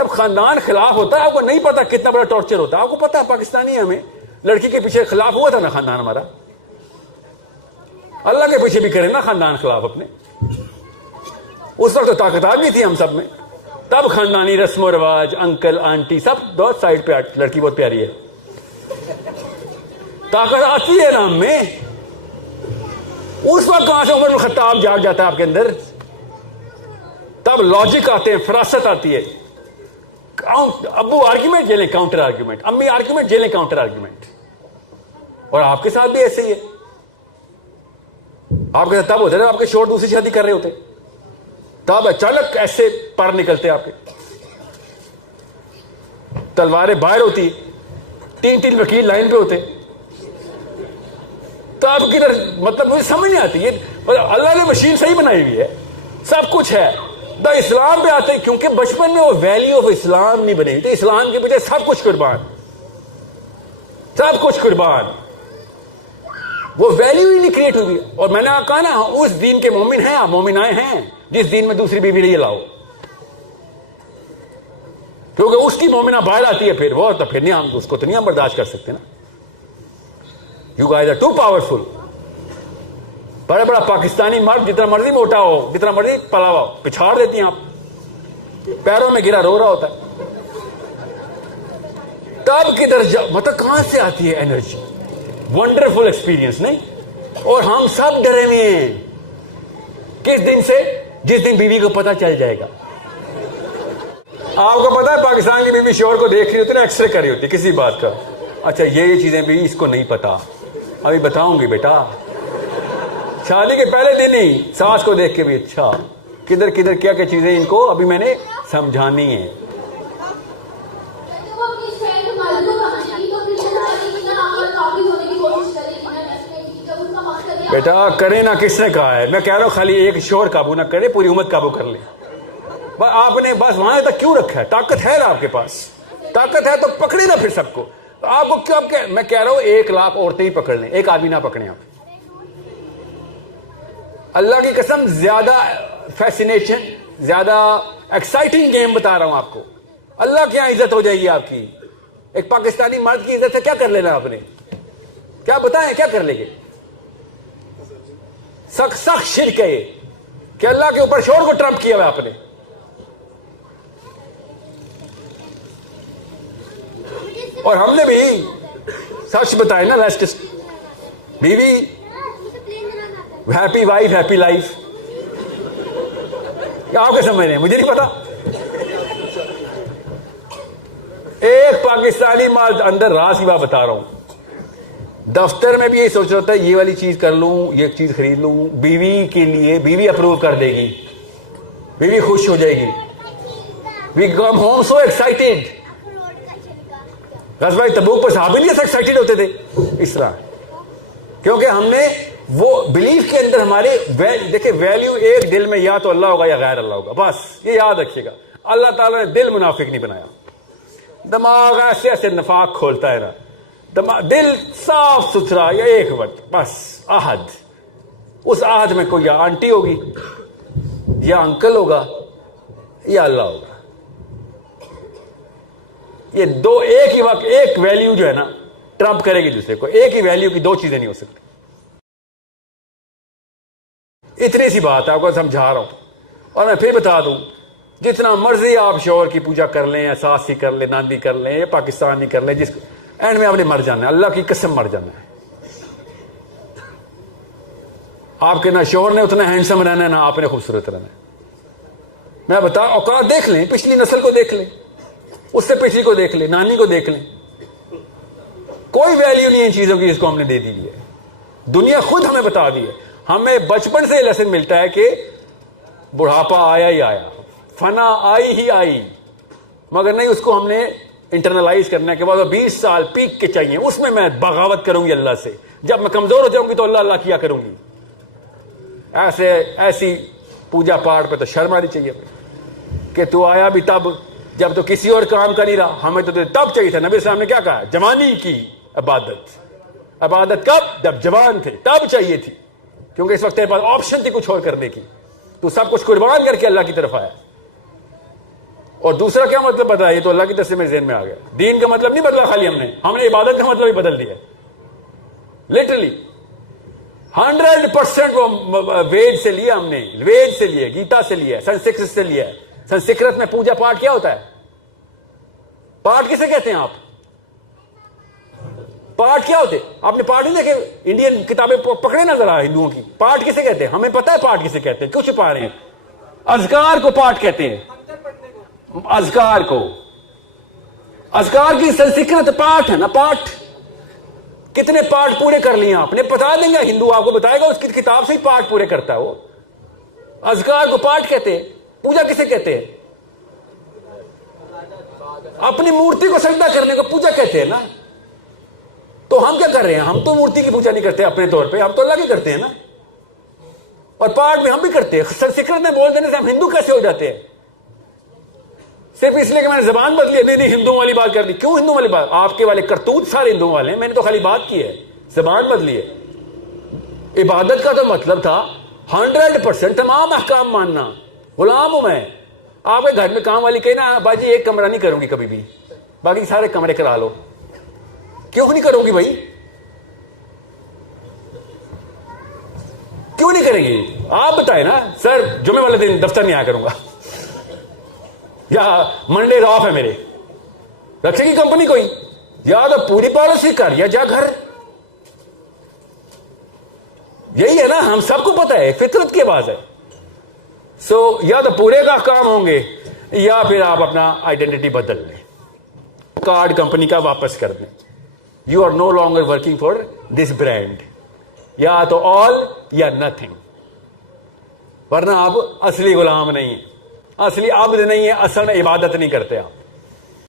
जब खानदान खिलाफ होता है, आपको नहीं पता कितना बड़ा टॉर्चर होता है। आपको पता है पाकिस्तानी हमें लड़की के पीछे खिलाफ हुआ था ना खानदान हमारा, अल्लाह के पीछे भी करें ना खानदान खिलाफ अपने। उस वक्त तो ताकत आ गई थी हम सब में, तब खानदानी रस्म और रिवाज, अंकल आंटी सब दो साइड पे, लड़की बहुत प्यारी है, ताकत आती है ना हम में। उस वक्त कहां से उमर खत्ताब जाग जाता है आपके अंदर, तब लॉजिक आते हैं, फरासत आती है। अब्बू आर्ग्यूमेंट झेलें, काउंटर आर्ग्यूमेंट, अम्मी आर्ग्यूमेंट झेलें, काउंटर आर्ग्यूमेंट। और आपके साथ भी ऐसे ही है। आपके साथ तब होते ना आपके शोर दूसरी शादी कर रहे होते, तब अचानक ऐसे पर निकलते आपके, तलवारें बाहर होती, 3-3 वकील लाइन पे होते, तब किधर, मतलब मुझे समझ नहीं आती ये। अल्लाह ने मशीन सही बनाई हुई है, सब कुछ है। द इस्लाम पे आते हैं, क्योंकि बचपन में वो वैल्यू ऑफ इस्लाम नहीं बनी, तो इस्लाम के पीछे सब कुछ कुर्बान, सब कुछ कुर्बान, वो वैल्यू ही नहीं क्रिएट हुई। और मैंने कहा ना, उस दीन के मोमिन हैं आप, मोमिनाएं हैं जिस दीन में दूसरी बीवी नहीं लाओ, क्योंकि उसकी मोमिना बाहर आती है, फिर वो तो फिर नहीं, हम उसको तो नहीं हम बर्दाश्त कर सकते ना। You guys are too powerful. बड़ा बड़ा पाकिस्तानी मर्द जितना मर्जी मोटा हो, जितना मर्जी पला हो, पिछाड़ देती हैं आप, पैरों में गिरा रो रहा होता है। तब किधर मतलब कहां से आती है एनर्जी? वंडरफुल एक्सपीरियंस नहीं? और हम सब डरे हुए हैं, किस दिन से? जिस दिन बीवी को पता चल जाएगा। आपको पता है पाकिस्तान की बीवी शोहर को देख रही होती है ना, एक्सरे कर रही होती है किसी बात का, अच्छा ये चीजें भी इसको नहीं पता, अभी बताऊंगी बेटा। शादी के पहले दिन ही सास को देख के भी, अच्छा किधर किधर क्या क्या चीजें इनको अभी मैंने समझानी है। बेटा करे ना, किसने कहा है? मैं कह रहा हूं खाली एक शोर काबू ना करे, पूरी उम्मत काबू कर ले। आपने बस वहां तक क्यों रखा है? ताकत है ना आपके पास, ताकत है तो पकड़े ना फिर सबको। तो आपको क्यों, मैं कह रहा हूं 1 लाख औरतें ही पकड़ लें, एक आदमी ना पकड़े आप। अल्लाह की कसम, ज्यादा फैसिनेशन, ज्यादा एक्साइटिंग गेम बता रहा हूं आपको। अल्लाह क्या इज्जत हो जाएगी आपकी। एक पाकिस्तानी मर्द की इज्जत से क्या कर लेना आपने? क्या बताएं, क्या कर लेंगे? सख्त शिर्क है ये कि अल्लाह के ऊपर शोर को ट्रम्प किया हुआ आपने। और हमने भी सच बताए ना, लास्ट बीवी हैप्पी वाइफ हैप्पी लाइफ, आपके समझ रहे हैं, मुझे नहीं पता। एक पाकिस्तानी मर्द अंदर राज की बात बता रहा हूं, दफ्तर में भी यही सोच रहा था ये वाली चीज कर लूं, ये चीज खरीद लूं, बीवी के लिए, बीवी अप्रूव कर देगी, बीवी खुश हो जाएगी। We come home so excited. भाई तबूक पर साहब नहीं एक्साइटेड होते थे इस तरह, क्योंकि हमने वो बिलीफ के अंदर हमारे देखिए वैल्यू एक दिल में, या तो अल्लाह होगा या गैर अल्लाह होगा, बस ये याद रखिएगा। अल्लाह ताला ने दिल मुनाफिक नहीं बनाया, दिमाग ऐसे ऐसे नफाक खोलता है ना, दिल साफ सुथरा, या एक वक्त बस आहद। उस आहद में कोई या आंटी होगी, या अंकल होगा, या अल्लाह होगा। ये दो एक ही वक्त, एक वैल्यू जो है ना ट्रम्प करेगी दूसरे को। एक ही वैल्यू की दो चीजें नहीं हो सकती। इतनी सी बात है, आपको समझा रहा हूं। और मैं फिर बता दूं, जितना मर्जी आप शोहर की पूजा कर लें, या सास ही कर लें, नानी कर लें, या पाकिस्तानी कर लें, जिसको एंड में आपने मर जाना है, अल्लाह की कसम मर जाना है। आपके ना शोहर ने उतना हैंडसम रहना है, ना आपने खूबसूरत रहना है। मैं बता, औकात देख लें, पिछली नस्ल को देख लें, उससे पिछली को देख लें, नानी को देख लें, कोई वैल्यू नहीं है इन चीजों की जिसको हमने दे दी है। दुनिया खुद हमें बता दी है। हमें बचपन से लेसन मिलता है कि बुढ़ापा आया ही आया, फना आई ही आई, मगर नहीं, उसको हमने इंटरनलाइज करने के बाद 20 साल पीक के चाहिए, उसमें मैं बगावत करूंगी अल्लाह से। जब मैं कमजोर हो जाऊंगी तो अल्लाह अल्लाह किया करूंगी। ऐसे ऐसी पूजा पाठ पे तो शर्म आनी चाहिए कि तू आया भी तब जब तो किसी और काम का नहीं रहा, हमें तो तब चाहिए था। नबी साहब ने क्या कहा? जवानी की इबादत। इबादत कब? जब जवान थे तब चाहिए थी, क्योंकि इस वक्त तेरे पास ऑप्शन थी कुछ और करने की। तू सब कुछ कुर्बान करके अल्लाह की तरफ आया। और दूसरा क्या मतलब बताया, तो अल्लाह की तरफ से मेरे ज़हन में आ गया। दीन का मतलब नहीं बदला खाली हमने इबादत का मतलब ही बदल दिया लिटरली। 100% वो वेद से लिया, हमने वेद से लिया, गीता से लिया, संस्कृत से लिया। संस्कृत में पूजा पाठ क्या होता है? पाठ किसे कहते हैं आप? पाठ क्या होते? आपने पाठ नहीं देखे? इंडियन किताबें पकड़े ना जरा हिंदुओं की। पाठ किसे कहते हैं? हमें पता है पाठ किसे कहते हैं, क्यों छुपा रहे हैं? अज़कार को पाठ कहते हैं, अज़कार को। अज़कार की संस्कृत पाठ है ना, पाठ। कितने पाठ पूरे कर लिए आपने? बता देंगे, हिंदू आपको बताएगा, उसकी किताब से ही पाठ पूरे करता है वो। अज़कार को पाठ कहते हैं। पूजा किसे कहते हैं? अपनी मूर्ति को सजदा करने को पूजा कहते हैं ना। तो हम क्या कर रहे हैं? हम तो मूर्ति की पूजा नहीं करते अपने तौर पे, हम तो अल्लाह की करते हैं ना। और पाठ भी हम भी करते हैं। संस्कृत में बोल देने से हम हिंदू कैसे हो जाते हैं? सिर्फ इसलिए कि मैंने जबान बदली। नहीं हिंदुओं वाली बात कर दी। क्यों हिंदू वाली बात? आपके वाले करतूत सारे हिंदुओं वाले हैं, मैंने तो खाली बात की है, जबान बदली है। इबादत का तो मतलब था 100% तमाम अहकाम मानना। गुलाम हूं मैं। आपके घर में काम वाली कही ना, बाजी एक कमरा नहीं करूंगी कभी भी, बाकी सारे कमरे करा लो। क्यों नहीं करोगी भाई? क्यों नहीं करेंगी? आप बताए ना। सर जुमे वाले दिन दफ्तर नहीं आया करूंगा, या मंडे ऑफ है मेरे। रखेगी कंपनी कोई? या तो पूरी पॉलिसी कर या जा घर। यही है ना, हम सबको पता है, फितरत की आवाज है। सो या तो पूरे का काम होंगे, या फिर आप अपना आइडेंटिटी बदल लें, कार्ड कंपनी का वापस कर दें। You are no longer working for this brand. या तो ऑल या नथिंग, वरना आप असली गुलाम नहीं है, असली अब्द नहीं है, असल में इबादत नहीं करते आप।